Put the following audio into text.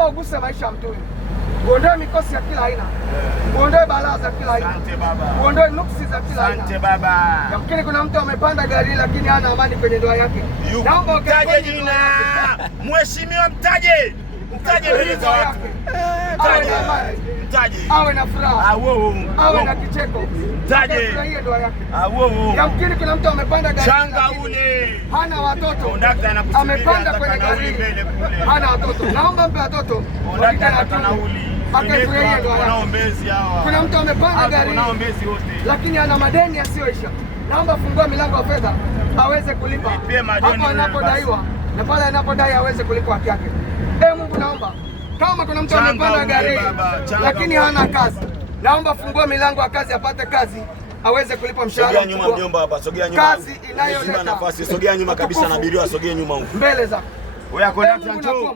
naomba uguse maisha ya mtu huyu, uondoe mikosi ya kila aina, uondoe balaa za kila aina, uondoe nuksi za kila aina. Asante baba. Yamkini kuna mtu amepanda gari lakini hana amani kwenye ndoa yake. Naomba mtaje jina. Mheshimiwa mtaje. Mtaje mbele za watu. Mtaje. Awe na furaha. Awe na kicheko. Mtaje. Furahie ndoa yake. Yamkini kuna mtu amepanda gari. Changa ule. Hana watoto. Kondakta anakusubiria. Amepanda kwenye gari. Hana watoto. Naomba mpe watoto. Kondakta anataka nauli. Akafurahia ndoa yake. Wanaombezi hawa. Kuna mtu amepanda gari. Wanaombezi wote. Lakini ana madeni yasiyoisha. Naomba fungua milango ya fedha aweze kulipa. Hapo anapodaiwa na pale anapodai aweze kulipa haki yake. Mungu naomba kama kuna mtu amepanda gari lakini hana kazi, naomba fungua milango ya kazi apate kazi aweze kulipa mshahara. Sogea nyuma mjomba hapa, sogea nyuma. Kazi inayoleta nafasi, sogea nyuma kabisa na abiria, sogea nyuma huko. Mbele zako. Wewe kondakta njoo.